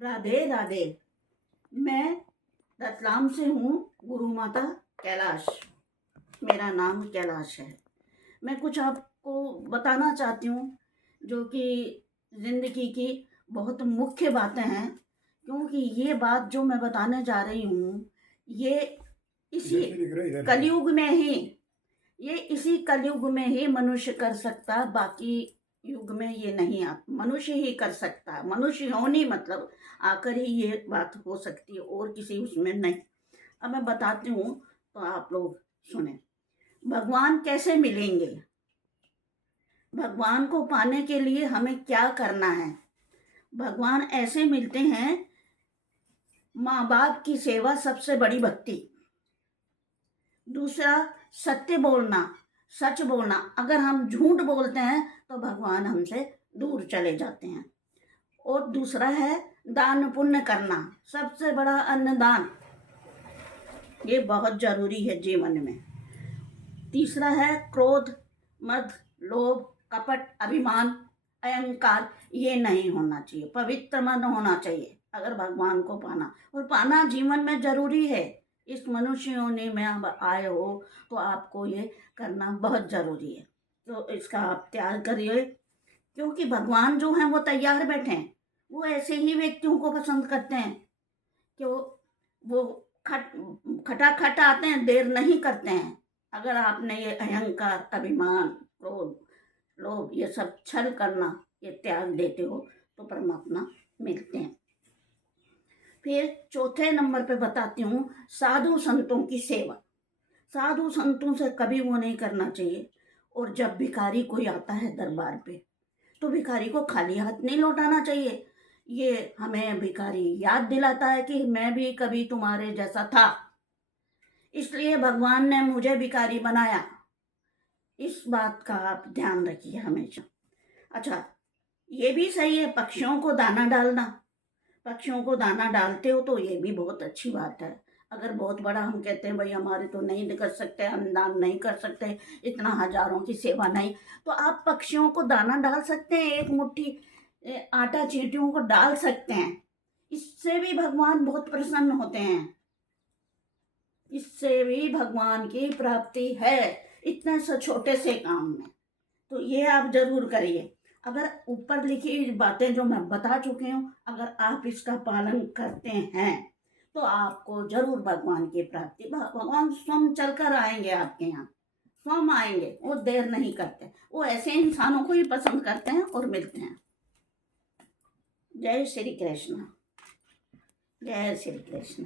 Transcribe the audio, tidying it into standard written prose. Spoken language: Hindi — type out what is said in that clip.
राधे राधे। मैं रतलाम से हूँ, गुरु माता कैलाश। मेरा नाम कैलाश है। मैं कुछ आपको बताना चाहती हूँ जो कि ज़िंदगी की बहुत मुख्य बातें हैं, क्योंकि ये बात जो मैं बताने जा रही हूँ ये इसी कलयुग में ही इसी कलयुग में ही मनुष्य कर सकता, बाकी युग में ये नहीं मनुष्य ही कर सकता है। मनुष्य होनी मतलब आकर ही ये बात हो सकती है, और किसी उसमें नहीं। अब मैं बताती हूँ तो आप लोग सुने। भगवान कैसे मिलेंगे, भगवान को पाने के लिए हमें क्या करना है। भगवान ऐसे मिलते हैं, माँ बाप की सेवा सबसे बड़ी भक्ति। दूसरा, सत्य बोलना, सच बोलना। अगर हम झूठ बोलते हैं तो भगवान हमसे दूर चले जाते हैं। और दूसरा है दान पुण्य करना, सबसे बड़ा अन्नदान, ये बहुत जरूरी है जीवन में। तीसरा है क्रोध, मद, लोभ, कपट, अभिमान, अहंकार, ये नहीं होना चाहिए। पवित्र मन होना चाहिए अगर भगवान को पाना, और पाना जीवन में जरूरी है। इस मनुष्य योनि में अब आए हो तो आपको ये करना बहुत जरूरी है, तो इसका आप त्याग करिए, क्योंकि भगवान जो हैं वो तैयार बैठे हैं। वो ऐसे ही व्यक्तियों को पसंद करते हैं कि वो खटाखट आते हैं, देर नहीं करते हैं। अगर आपने ये अहंकार, अभिमान, क्रोध, लोभ, ये सब छल करना, ये त्याग देते हो तो परमात्मा मिलते हैं। फिर चौथे नंबर पे बताती हूँ, साधु संतों की सेवा। साधु संतों से कभी वो नहीं करना चाहिए। और जब भिखारी कोई आता है दरबार पे तो भिखारी को खाली हाथ नहीं लौटाना चाहिए। ये हमें भिखारी याद दिलाता है कि मैं भी कभी तुम्हारे जैसा था, इसलिए भगवान ने मुझे भिखारी बनाया। इस बात का आप ध्यान रखिए हमेशा। अच्छा, ये भी सही है पक्षियों को दाना डालना। पक्षियों को दाना डालते हो तो ये भी बहुत अच्छी बात है। अगर बहुत बड़ा हम कहते हैं भाई हमारे तो नहीं कर सकते, अन्नदान नहीं कर सकते, इतना हजारों की सेवा नहीं, तो आप पक्षियों को दाना डाल सकते हैं। एक मुट्ठी आटा चींटियों को डाल सकते हैं। इससे भी भगवान बहुत प्रसन्न होते हैं, इससे भी भगवान की प्राप्ति है, इतने से छोटे से काम में। तो ये आप जरूर करिए। अगर ऊपर लिखी बातें जो मैं बता चुकी हूँ, अगर आप इसका पालन करते हैं तो आपको जरूर भगवान की प्राप्ति, भगवान स्वयं चलकर आएंगे आपके यहाँ, स्वयं आएंगे। वो देर नहीं करते, वो ऐसे इंसानों को ही पसंद करते हैं और मिलते हैं। जय श्री कृष्ण, जय श्री कृष्ण।